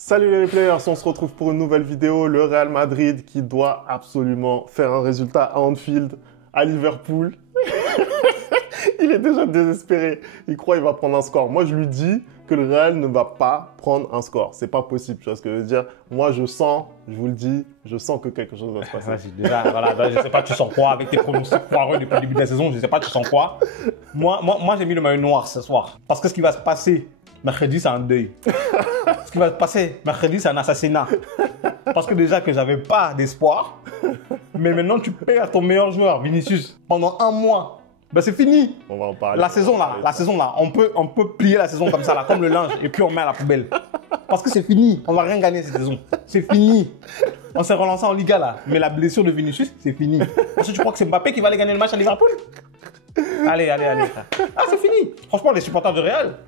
Salut les players, on se retrouve pour une nouvelle vidéo. Le Real Madrid qui doit absolument faire un résultat à Anfield, à Liverpool. Il est déjà désespéré. Il croit qu'il va prendre un score. Moi, je lui dis que le Real ne va pas prendre un score. C'est pas possible, tu vois ce que je veux dire. Moi, je sens, je vous le dis, je sens que quelque chose va se passer. Vas-y, déjà, voilà, je sais pas tu sens quoi avec tes pronostics foireux depuis le début de la saison. Je sais pas tu sens quoi. Moi, j'ai mis le maillot noir ce soir. Parce que ce qui va se passer mercredi, c'est un deuil. Ce qui va se passer mercredi, c'est un assassinat. Parce que déjà que j'avais pas d'espoir, mais maintenant tu perds ton meilleur joueur, Vinicius, pendant un mois. Ben c'est fini. On va en parler. La saison là, on peut plier la saison comme ça là, comme le linge, et puis on met à la poubelle. Parce que c'est fini. On va rien gagner cette saison. C'est fini. On s'est relancé en Liga là, mais la blessure de Vinicius, c'est fini. Parce que tu crois que c'est Mbappé qui va aller gagner le match à Liverpool? Allez. Ah, c'est fini. Franchement, les supporters du Real,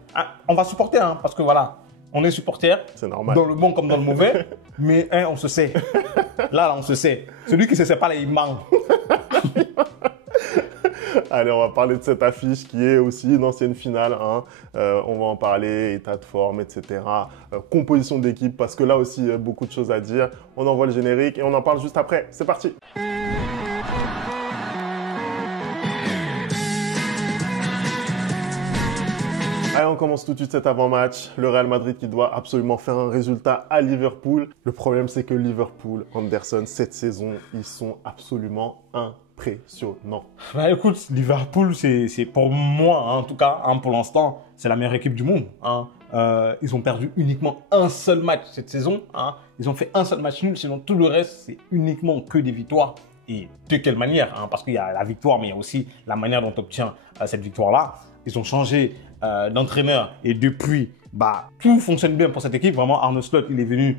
on va supporter, hein, parce que voilà, on est supporters. C'est normal. Dans le bon comme dans le mauvais. Mais on se sait. Là, on se sait. Celui qui ne se sait pas, là, il ment. Allez, on va parler de cette affiche qui est aussi une ancienne finale. Hein. On va en parler, état de forme, etc. Composition d'équipe, parce que là aussi, beaucoup de choses à dire. On envoie le générique et on en parle juste après. C'est parti. Allez, on commence tout de suite cet avant-match. Le Real Madrid qui doit absolument faire un résultat à Liverpool. Le problème, c'est que Liverpool, Anderson, cette saison, ils sont absolument impressionnants. Bah écoute, Liverpool, c'est pour moi, hein, en tout cas, hein, pour l'instant, c'est la meilleure équipe du monde. Hein. Ils ont perdu uniquement un seul match cette saison. Hein. Ils ont fait un seul match nul, sinon tout le reste, c'est uniquement que des victoires. Et de quelle manière, hein, parce qu'il y a la victoire, mais il y a aussi la manière dont on obtient cette victoire-là. Ils ont changé d'entraîneur et depuis, tout fonctionne bien pour cette équipe. Vraiment, Arne Slot, il est venu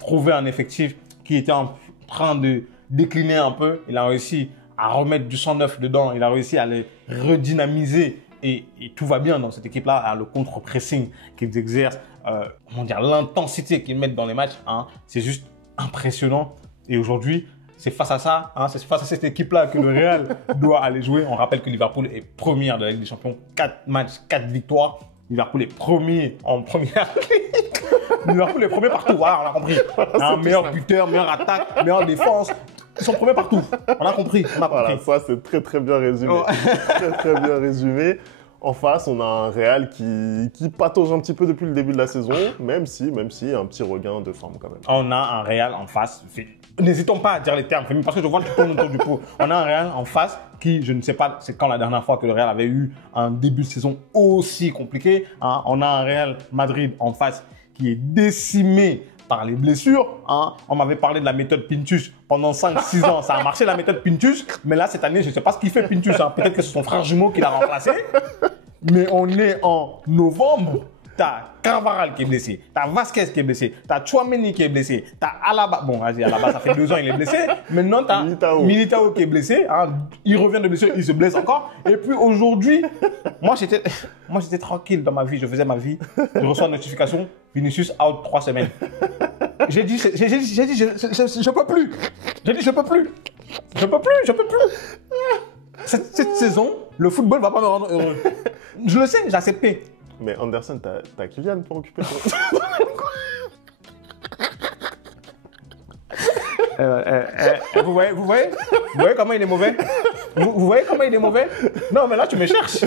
trouver un effectif qui était en train de décliner un peu. Il a réussi à remettre du sang neuf dedans. Il a réussi à les redynamiser et tout va bien dans cette équipe-là. Le contre-pressing qu'ils exercent, l'intensité qu'ils mettent dans les matchs, hein, c'est juste impressionnant. Et aujourd'hui, c'est face à ça, hein, c'est face à cette équipe-là que le Real doit aller jouer. On rappelle que Liverpool est première de la Ligue des Champions, 4 matchs, 4 victoires. Liverpool est premier en première ligue. Liverpool est premier partout, voilà, on a compris. Voilà, meilleur buteur, meilleure attaque, meilleure défense. Ils sont premiers partout. On a compris, Voilà, ça c'est très bien résumé. Oh. Très bien résumé. En face, on a un Real qui patauge un petit peu depuis le début de la saison, même si un petit regain de forme quand même. On a un Real en face. N'hésitons pas à dire les termes, parce que je vois que tu tournes autour du pot. On a un Real en face qui, je ne sais pas, c'est quand la dernière fois que le Real avait eu un début de saison aussi compliqué. Hein. On a un Real Madrid en face qui est décimé par les blessures. Hein. On m'avait parlé de la méthode Pintus pendant 5-6 ans. Ça a marché la méthode Pintus. Mais là, cette année, je ne sais pas ce qu'il fait Pintus. Hein. Peut-être que c'est son frère jumeau qui l'a remplacé. Mais on est en novembre. T'as Carvajal qui est blessé. T'as Vasquez qui est blessé. T'as Tchouaméni qui est blessé. T'as Alaba. Bon, vas-y, Alaba, ça fait 2 ans il est blessé. Maintenant, t'as Militao qui est blessé. Hein. Il revient de blessure, il se blesse encore. Et puis aujourd'hui, moi j'étais tranquille dans ma vie. Je faisais ma vie. Je reçois une notification. Vinicius out 3 semaines. J'ai dit, je peux plus. J'ai dit, je peux plus. Je peux plus. Cette saison, le football va pas me rendre heureux. Je le sais, j'ai accepté. Mais Anderson, t'as Kylian pour occuper ton... Vous voyez comment il est mauvais? Vous voyez comment il est mauvais? Non, mais là, tu me cherches.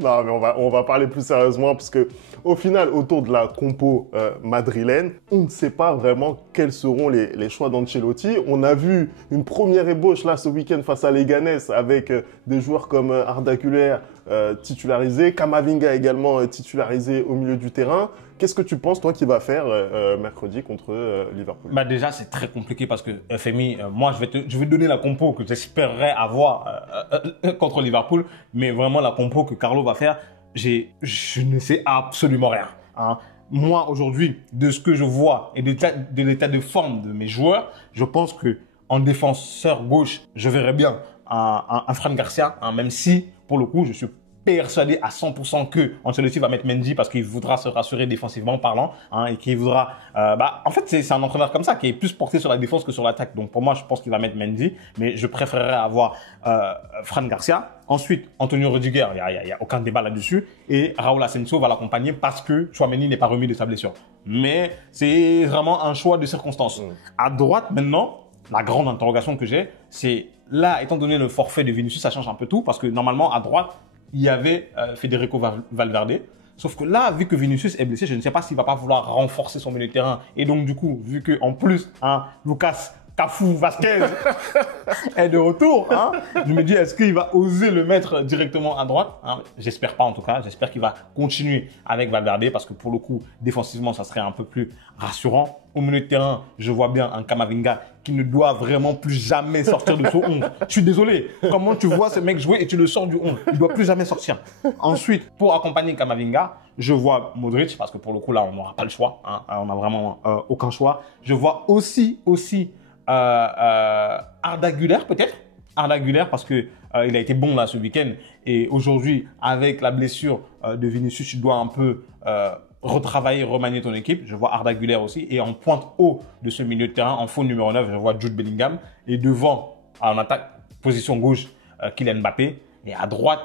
Non, mais on va parler plus sérieusement parce que au final, autour de la compo madrilène, on ne sait pas vraiment quels seront les choix d'Ancelotti. On a vu une première ébauche là ce week-end face à Leganés avec des joueurs comme Arda Güler titularisé, Camavinga également titularisé au milieu du terrain. Qu'est-ce que tu penses, toi, qui va faire mercredi contre Liverpool? Déjà, c'est très compliqué parce que FMI, moi, je vais donner la compo que j'espérerais avoir contre Liverpool, mais vraiment la compo que Carlo va faire, je ne sais absolument rien. Hein. Moi, aujourd'hui, de ce que je vois et de l'état de forme de mes joueurs, je pense que en défenseur gauche, je verrais bien un Fran Garcia, hein, même si, pour le coup, je suis persuadé à 100% que Ancelotti va mettre Mendy parce qu'il voudra se rassurer défensivement parlant, hein, et qu'il voudra... en fait, c'est un entraîneur comme ça qui est plus porté sur la défense que sur l'attaque. Donc pour moi, je pense qu'il va mettre Mendy, mais je préférerais avoir Fran Garcia. Ensuite, Antonio Rudiger, il y a aucun débat là-dessus. Et Raúl Asensio va l'accompagner parce que Tchouaméni n'est pas remis de sa blessure. Mais c'est vraiment un choix de circonstance. À droite, maintenant, la grande interrogation que j'ai, c'est là, étant donné le forfait de Vinicius, ça change un peu tout parce que normalement, à droite, il y avait Federico Valverde. Sauf que là, vu que Vinicius est blessé, je ne sais pas s'il va pas vouloir renforcer son milieu de terrain. Et donc, du coup, vu que en plus, Lucas Cafu Vasquez est de retour, je me dis, est-ce qu'il va oser le mettre directement à droite, J'espère pas en tout cas. J'espère qu'il va continuer avec Valverde parce que pour le coup, défensivement, ça serait un peu plus rassurant. Au milieu de terrain, je vois bien un Camavinga qui ne doit vraiment plus jamais sortir de son 11. Je suis désolé. Comment tu vois ce mec jouer et tu le sors du 11? Il ne doit plus jamais sortir. Ensuite, pour accompagner Camavinga, je vois Modric parce que pour le coup, là, on n'aura pas le choix. On n'a vraiment aucun choix. Je vois aussi Arda Güler peut-être. Arda Güler parce que il a été bon là ce week-end et aujourd'hui avec la blessure de Vinicius, tu dois un peu retravailler, remanier ton équipe. Je vois Arda Güler aussi et en pointe haut de ce milieu de terrain, en faux numéro 9, je vois Jude Bellingham et devant en attaque position gauche Kylian Mbappé et à droite,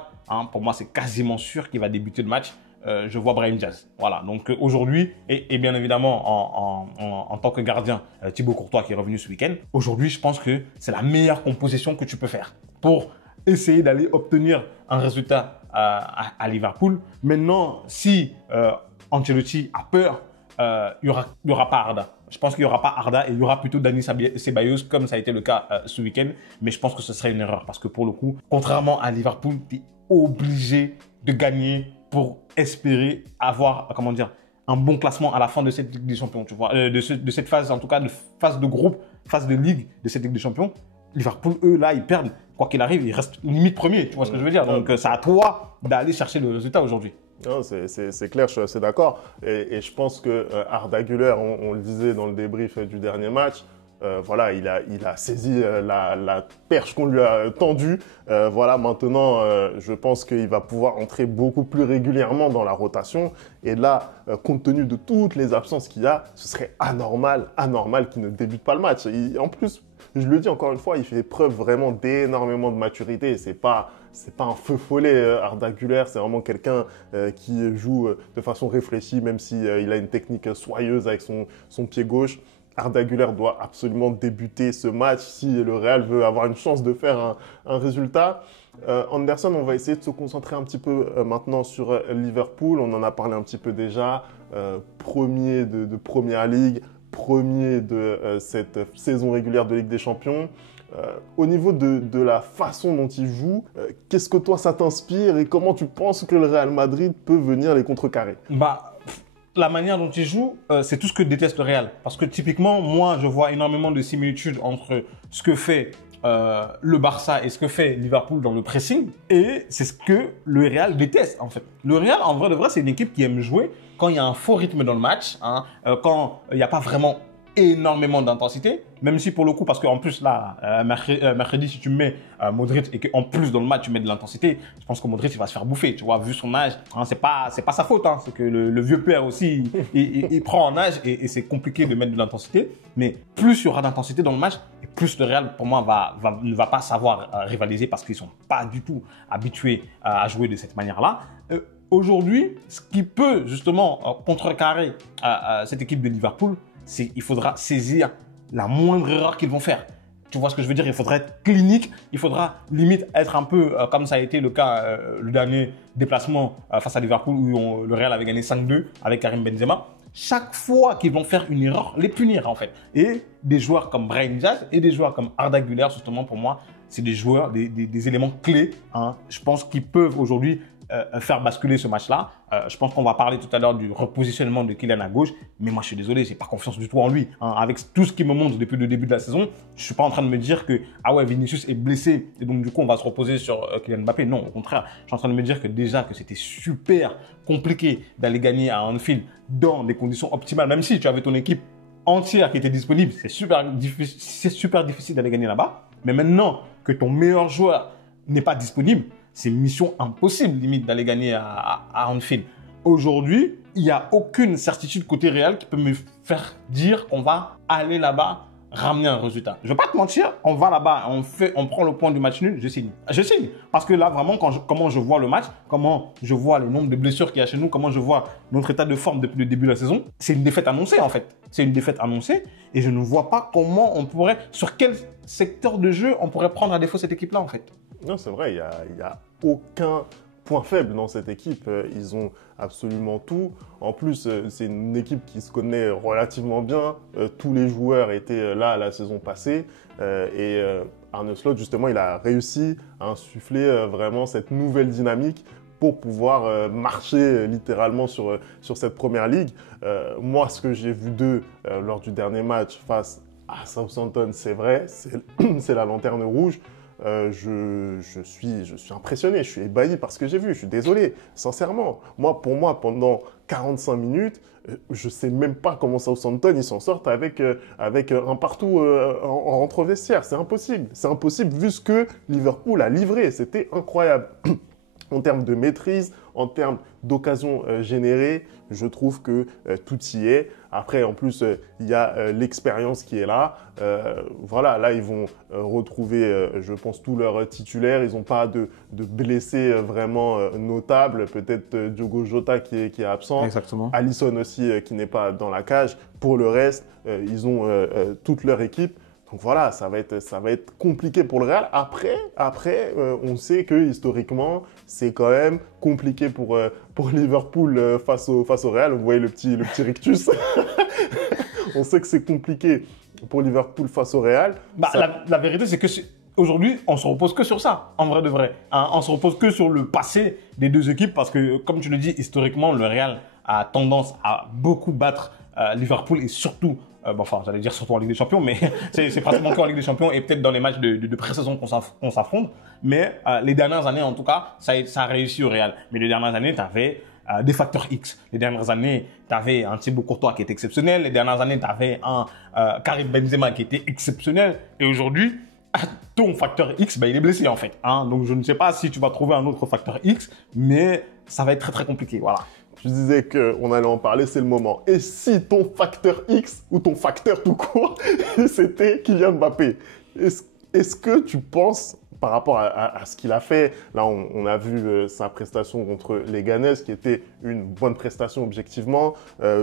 pour moi c'est quasiment sûr qu'il va débuter le match. Je vois Brahim Diaz. Voilà, donc aujourd'hui, et bien évidemment en tant que gardien, Thibaut Courtois qui est revenu ce week-end, aujourd'hui je pense que c'est la meilleure composition que tu peux faire pour essayer d'aller obtenir un résultat à Liverpool. Maintenant, si Ancelotti a peur, il y aura pas Arda. Je pense qu'il n'y aura pas Arda et il y aura plutôt Dani Ceballos comme ça a été le cas ce week-end. Mais je pense que ce serait une erreur parce que pour le coup, contrairement à Liverpool, tu es obligé de gagner pour espérer avoir, un bon classement à la fin de cette Ligue des Champions, tu vois, de cette phase, en tout cas, de phase de groupe, phase de ligue de cette Ligue des Champions. Liverpool, eux, là, ils perdent. Quoi qu'il arrive, ils restent limite premier, tu vois ce que je veux dire. Donc, c'est à toi d'aller chercher le résultat aujourd'hui. Non, c'est clair, je suis assez d'accord. Et je pense que Arda Güler, on le disait dans le débrief du dernier match, voilà, il a saisi la perche qu'on lui a tendue. Voilà, maintenant, je pense qu'il va pouvoir entrer beaucoup plus régulièrement dans la rotation. Et là, compte tenu de toutes les absences qu'il y a, ce serait anormal qu'il ne débute pas le match. En plus, je le dis encore une fois, il fait preuve vraiment d'énormément de maturité. C'est pas un feu follet, Arda Güler. C'est vraiment quelqu'un qui joue de façon réfléchie, même si il a une technique soyeuse avec son pied gauche. Arda Güler doit absolument débuter ce match si le Real veut avoir une chance de faire un résultat. Anderson, on va essayer de se concentrer un petit peu maintenant sur Liverpool. On en a parlé un petit peu déjà. Premier de Première Ligue, premier de cette saison régulière de Ligue des Champions. Au niveau de la façon dont il joue, qu'est-ce que toi ça t'inspire et comment tu penses que le Real Madrid peut venir les contrecarrer? La manière dont il joue, c'est tout ce que déteste le Real. Parce que typiquement, moi, je vois énormément de similitudes entre ce que fait le Barça et ce que fait Liverpool dans le pressing. Et c'est ce que le Real déteste, en fait. Le Real, en vrai de vrai, c'est une équipe qui aime jouer quand il y a un faux rythme dans le match, quand il n'y a pas vraiment énormément d'intensité, même si pour le coup, parce qu'en plus là, mercredi, si tu mets Modric et qu'en plus dans le match tu mets de l'intensité, je pense que Modric il va se faire bouffer, tu vois, vu son âge, c'est pas sa faute, c'est que le vieux père aussi, il prend en âge et c'est compliqué de mettre de l'intensité, mais plus il y aura d'intensité dans le match, et plus le Real pour moi ne va pas savoir rivaliser parce qu'ils sont pas du tout habitués à jouer de cette manière-là. Aujourd'hui, ce qui peut justement contrecarrer cette équipe de Liverpool, c'est qu'il faudra saisir la moindre erreur qu'ils vont faire. Tu vois ce que je veux dire? Il faudra être clinique, il faudra limite être un peu comme ça a été le cas le dernier déplacement face à Liverpool où le Real avait gagné 5-2 avec Karim Benzema. Chaque fois qu'ils vont faire une erreur, les punir en fait. Et des joueurs comme Brahim Diaz et des joueurs comme Arda Güler, justement pour moi, c'est des joueurs, des éléments clés. Je pense qu'ils peuvent aujourd'hui faire basculer ce match-là. Je pense qu'on va parler tout à l'heure du repositionnement de Kylian à gauche, mais moi je suis désolé, j'ai pas confiance du tout en lui. Avec tout ce qu'il me montre depuis le début de la saison, je suis pas en train de me dire que Vinicius est blessé et donc du coup on va se reposer sur Kylian Mbappé. Non, au contraire, je suis en train de me dire que déjà que c'était super compliqué d'aller gagner à Anfield dans des conditions optimales, même si tu avais ton équipe entière qui était disponible, c'est super difficile d'aller gagner là-bas. Mais maintenant que ton meilleur joueur n'est pas disponible, c'est mission impossible, limite, d'aller gagner à Anfield. Aujourd'hui, il n'y a aucune certitude côté Real qui peut me faire dire qu'on va aller là-bas ramener un résultat. Je ne vais pas te mentir, on va là-bas, on prend le point du match nul, je signe. Je signe. Parce que là, vraiment, comment je vois le match, comment je vois le nombre de blessures qu'il y a chez nous, comment je vois notre état de forme depuis le début de la saison, c'est une défaite annoncée en fait. C'est une défaite annoncée et je ne vois pas comment on pourrait, sur quel secteur de jeu on pourrait prendre à défaut cette équipe-là en fait. Non, c'est vrai, il y a aucun point faible dans cette équipe. Ils ont absolument tout. En plus, c'est une équipe qui se connaît relativement bien. Tous les joueurs étaient là la saison passée. Et Arne Slot, justement, il a réussi à insuffler vraiment cette nouvelle dynamique pour pouvoir marcher littéralement sur cette première ligue. Moi, ce que j'ai vu d'eux lors du dernier match face à Southampton, c'est vrai, c'est la lanterne rouge. Je suis impressionné, je suis ébahi par ce que j'ai vu, je suis désolé, sincèrement. Pour moi, pendant 45 minutes, je ne sais même pas comment Southampton ils s'en sortent avec un partout en entre vestiaire. C'est impossible vu ce que Liverpool a livré, c'était incroyable. En termes de maîtrise, en termes d'occasions générées, je trouve que tout y est. Après, en plus, il y a l'expérience qui est là. Voilà, là, ils vont retrouver, je pense, tous leurs titulaires. Ils n'ont pas de blessés vraiment notables. Peut-être Diogo Jota qui est absent. Exactement. Alisson aussi qui n'est pas dans la cage. Pour le reste, ils ont toute leur équipe. Donc voilà, ça va être compliqué pour le Real. Après, on sait que historiquement, c'est quand même compliqué pour Liverpool face au Real. Vous voyez le petit rictus. On sait que c'est compliqué pour Liverpool face au Real. La vérité, c'est que aujourd'hui, on se repose que sur ça, en vrai de vrai. Hein, on se repose que sur le passé des deux équipes parce que, comme tu le dis, historiquement, le Real a tendance à beaucoup battre Liverpool et surtout j'allais dire surtout en Ligue des Champions, mais c'est pratiquement que en Ligue des Champions et peut-être dans les matchs de pré-saison qu'on s'affronte. Mais les dernières années, en tout cas, ça a réussi au Real. Mais les dernières années, tu avais des facteurs X. Les dernières années, tu avais un Thibaut Courtois qui était exceptionnel. Les dernières années, tu avais un Karim Benzema qui était exceptionnel. Et aujourd'hui, ton facteur X, il est blessé en fait. Hein. Donc, je ne sais pas si tu vas trouver un autre facteur X, mais ça va être très, très compliqué. Voilà. Je disais qu'on allait en parler, c'est le moment. Et si ton facteur X, ou ton facteur tout court, c'était Kylian Mbappé, est-ce que tu penses, par rapport à ce qu'il a fait, là on a vu sa prestation contre les Ganes, qui était une bonne prestation objectivement,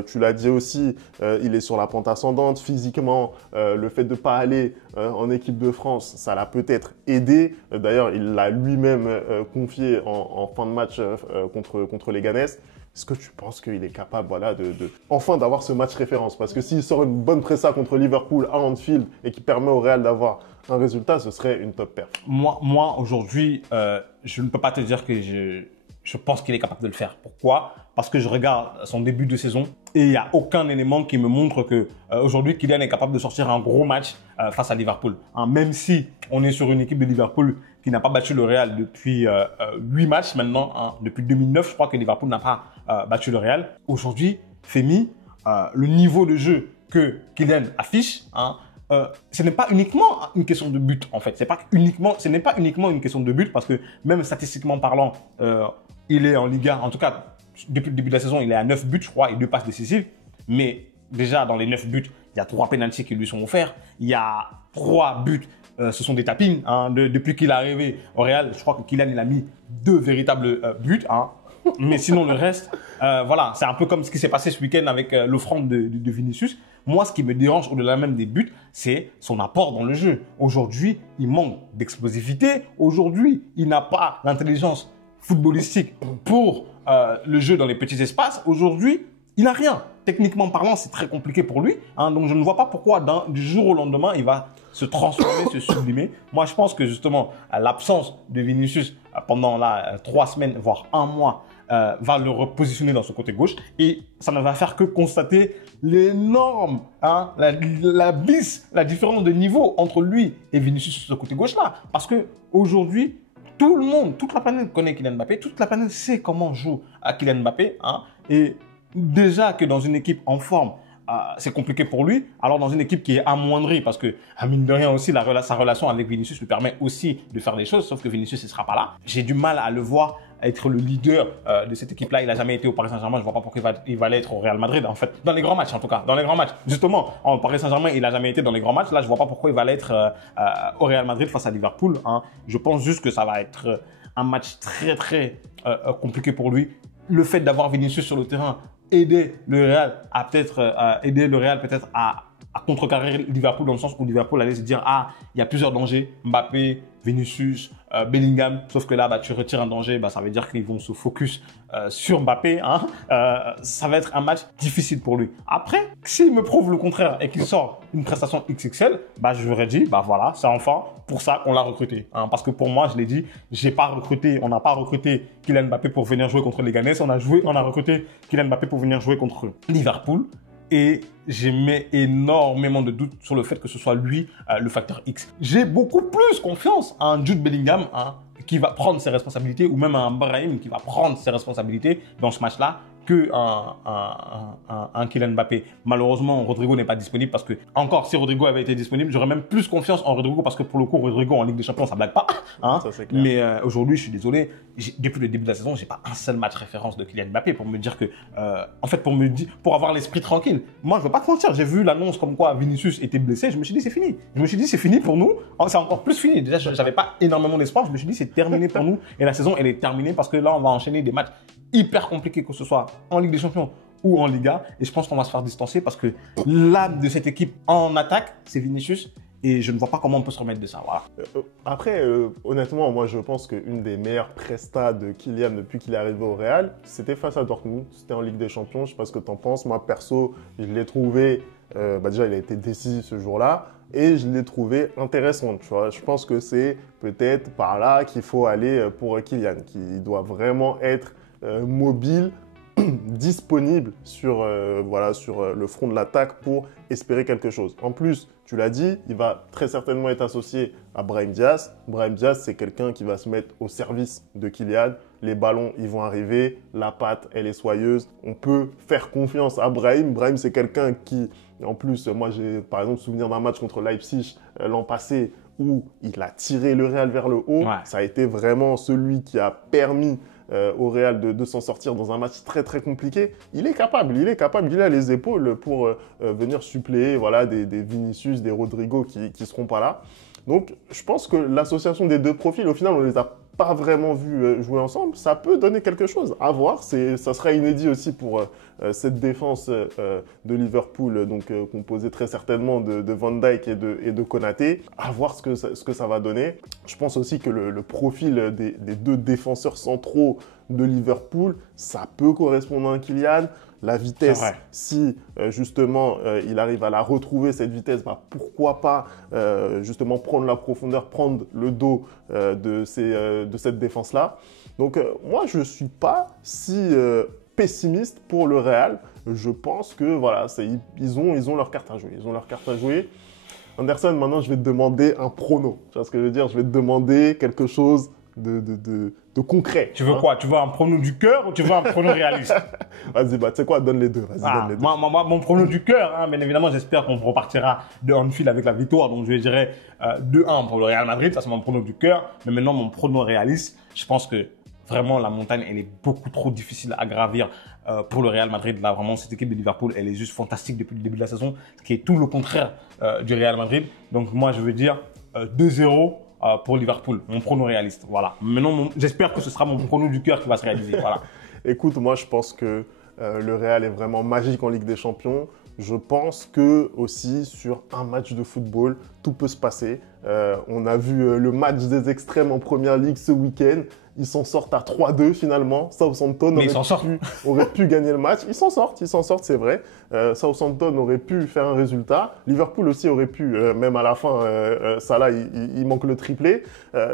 tu l'as dit aussi, il est sur la pente ascendante, physiquement, le fait de ne pas aller en équipe de France, ça l'a peut-être aidé. D'ailleurs, il l'a lui-même confié en fin de match contre les Ganes. Est-ce que tu penses qu'il est capable enfin d'avoir ce match référence? Parce que s'il sort une bonne pressa contre Liverpool à Anfield et qui permet au Real d'avoir un résultat, ce serait une top perf. Moi aujourd'hui, je ne peux pas te dire que je pense qu'il est capable de le faire. Pourquoi? Parce que je regarde son début de saison et il n'y a aucun élément qui me montre que aujourd'hui Kylian est capable de sortir un gros match face à Liverpool. Hein, même si on est sur une équipe de Liverpool qui n'a pas battu le Real depuis 8 matchs maintenant. Hein, depuis 2009, je crois que Liverpool n'a pas battu le Real. Aujourd'hui, Femi, le niveau de jeu que Kylian affiche, hein, ce n'est pas uniquement une question de but en fait. Ce n'est pas uniquement une question de but parce que même statistiquement parlant, il est en Liga, en tout cas depuis le début de la saison, il est à 9 buts je crois et 2 passes décisives. Mais déjà dans les 9 buts, il y a 3 pénaltys qui lui sont offerts. Il y a 3 buts, ce sont des tapines. Hein, depuis qu'il est arrivé au Real, je crois que Kylian il a mis 2 véritables buts. Hein. Mais sinon le reste, voilà, c'est un peu comme ce qui s'est passé ce week-end avec l'offrande de Vinicius. Moi, ce qui me dérange au-delà même des buts, c'est son apport dans le jeu. Aujourd'hui, il manque d'explosivité. Aujourd'hui, il n'a pas l'intelligence footballistique pour le jeu dans les petits espaces. Aujourd'hui, il n'a rien. Techniquement parlant, c'est très compliqué pour lui. Hein, donc, je ne vois pas pourquoi du jour au lendemain, il va se transformer, se sublimer. Moi, je pense que justement, l'absence de Vinicius pendant 3 semaines, voire 1 mois, va le repositionner dans son côté gauche et ça ne va faire que constater l'énorme, hein, la différence de niveau entre lui et Vinicius sur ce côté gauche-là. Parce que aujourd'hui, tout le monde, toute la planète connaît Kylian Mbappé, toute la planète sait comment joue à Kylian Mbappé. Hein, et déjà que dans une équipe en forme, c'est compliqué pour lui. Alors dans une équipe qui est amoindrie, parce que mine de rien aussi, sa relation avec Vinicius lui permet aussi de faire des choses, sauf que Vinicius ne sera pas là. J'ai du mal à le voir être le leader de cette équipe-là. Il n'a jamais été au Paris Saint-Germain. Je ne vois pas pourquoi il va l'être au Real Madrid, en fait. Dans les grands matchs, en tout cas. Dans les grands matchs. Justement, au Paris Saint-Germain, il n'a jamais été dans les grands matchs. Là, je ne vois pas pourquoi il va l'être au Real Madrid face à Liverpool. Hein. Je pense juste que ça va être un match très, très compliqué pour lui. Le fait d'avoir Vinicius sur le terrain aider le Real peut-être à contrecarrer Liverpool, dans le sens où Liverpool allait se dire il y a plusieurs dangers, Mbappé, Vinicius, Bellingham, sauf que là tu retires un danger, ça veut dire qu'ils vont se focus sur Mbappé, hein. Ça va être un match difficile pour lui. Après, s'il me prouve le contraire et qu'il sort une prestation XXL, je lui aurais dit voilà, c'est enfin pour ça qu'on l'a recruté, hein. Parce que pour moi, je l'ai dit, on n'a pas recruté Kylian Mbappé pour venir jouer contre les Leganés, on a recruté Kylian Mbappé pour venir jouer contre Liverpool. Et j'ai mis énormément de doutes sur le fait que ce soit lui le facteur X. J'ai beaucoup plus confiance à un Jude Bellingham qui va prendre ses responsabilités, ou même à un Brahim qui va prendre ses responsabilités dans ce match-là, que un Kylian Mbappé. Malheureusement, Rodrigo n'est pas disponible parce que, encore, si Rodrigo avait été disponible, j'aurais même plus confiance en Rodrigo parce que pour le coup, Rodrigo en Ligue des Champions, ça blague pas. Hein. Ça, c'est clair. Mais aujourd'hui, je suis désolé, depuis le début de la saison, j'ai pas un seul match référence de Kylian Mbappé pour me dire que, en fait, pour avoir l'esprit tranquille. Moi, je veux pas te mentir, j'ai vu l'annonce comme quoi Vinicius était blessé, je me suis dit c'est fini. Je me suis dit c'est fini pour nous, c'est encore plus fini. Déjà, j'avais pas énormément d'espoir, je me suis dit c'est terminé pour nous et la saison elle est terminée parce que là, on va enchaîner des matchs hyper compliqué, que ce soit en Ligue des Champions ou en Liga, et je pense qu'on va se faire distancer parce que l'âme de cette équipe en attaque, c'est Vinicius, et je ne vois pas comment on peut se remettre de ça. Voilà. Après, honnêtement, moi je pense qu'une des meilleures prestats de Kylian depuis qu'il est arrivé au Real, c'était face à Dortmund, c'était en Ligue des Champions, je ne sais pas ce que tu en penses. Moi perso, je l'ai trouvé, déjà il a été décisif ce jour-là, et je l'ai trouvé intéressant, tu vois. Je pense que c'est peut-être par là qu'il faut aller pour Kylian, qui doit vraiment être mobile, disponible sur le front de l'attaque pour espérer quelque chose. En plus, tu l'as dit, il va très certainement être associé à Brahim Diaz. Brahim Diaz, c'est quelqu'un qui va se mettre au service de Kylian. Les ballons, ils vont arriver. La patte, elle est soyeuse. On peut faire confiance à Brahim. Brahim, c'est quelqu'un qui, en plus, moi j'ai par exemple souvenir d'un match contre Leipzig l'an passé où il a tiré le Real vers le haut. Ouais. Ça a été vraiment celui qui a permis au Real de s'en sortir dans un match très très compliqué. Il est capable, il a les épaules pour venir suppléer des Vinicius, des Rodrigo qui seront pas là. Donc je pense que l'association des deux profils, au final on les a pas vraiment vus jouer ensemble, ça peut donner quelque chose. À voir, ça sera inédit aussi pour cette défense de Liverpool, donc composée très certainement de Van Dijk et de Konaté. À voir ce que ça va donner. Je pense aussi que le profil des deux défenseurs centraux de Liverpool, ça peut correspondre à un Kylian. La vitesse, si justement il arrive à la retrouver, cette vitesse, pourquoi pas justement prendre la profondeur, prendre le dos de cette défense-là. Donc moi, je ne suis pas si pessimiste pour le Real. Je pense que voilà, ils ont leur carte à jouer. Ils ont leur carte à jouer. Anderson, maintenant, je vais te demander un prono. Tu vois ce que je veux dire? Je vais te demander quelque chose de concret. Tu veux quoi? Tu veux un prono du cœur ou tu veux un prono réaliste? Vas-y, tu sais quoi? Donne les deux. Donne les deux. Moi, mon prono du cœur, bien évidemment, j'espère qu'on repartira de Anfield avec la victoire. Donc, je dirais 2-1 pour le Real Madrid. Ça, c'est mon prono du cœur. Mais maintenant, mon prono réaliste, je pense que vraiment, la montagne, elle est beaucoup trop difficile à gravir pour le Real Madrid. Là, vraiment, cette équipe de Liverpool, elle est juste fantastique depuis le début de la saison, ce qui est tout le contraire du Real Madrid. Donc, moi, je veux dire 2-0 pour Liverpool, mon prono réaliste. Voilà. Maintenant, j'espère que ce sera mon prono du cœur qui va se réaliser. Voilà. Écoute, moi, je pense que le Real est vraiment magique en Ligue des Champions. Je pense que aussi sur un match de football, tout peut se passer. On a vu le match des extrêmes en Première Ligue ce week-end. Ils s'en sortent à 3-2 finalement. Southampton aurait pu gagner le match. Ils s'en sortent, c'est vrai. Southampton aurait pu faire un résultat. Liverpool aussi aurait pu, même à la fin, Salah, il manque le triplé.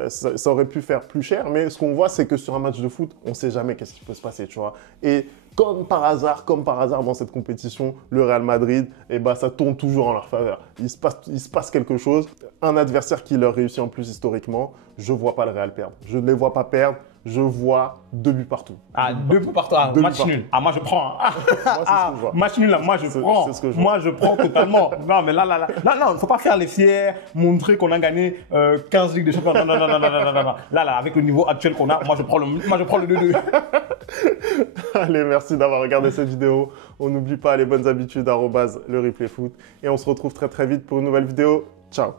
Ça aurait pu faire plus cher. Mais ce qu'on voit, c'est que sur un match de foot, on ne sait jamais qu'est-ce qui peut se passer, tu vois. Et comme par hasard dans cette compétition, le Real Madrid, ça tourne toujours en leur faveur. Il se passe quelque chose. Un adversaire qui leur réussit en plus historiquement, je ne vois pas le Real perdre. Je ne les vois pas perdre. je vois 2 buts partout. Ah, 2 buts partout. Ah, match nul. Ah, moi, je prends. Ah, match nul, là, moi, je prends. C'est ce que je vois. Moi, je prends totalement. Non, mais là. Non, il ne faut pas faire les fiers, montrer qu'on a gagné 15 Ligues des Champions. Non. Là, avec le niveau actuel qu'on a, moi, je prends le 2-2. Allez, merci d'avoir regardé cette vidéo. On n'oublie pas les bonnes habitudes, @le replay foot. Et on se retrouve très vite pour une nouvelle vidéo. Ciao.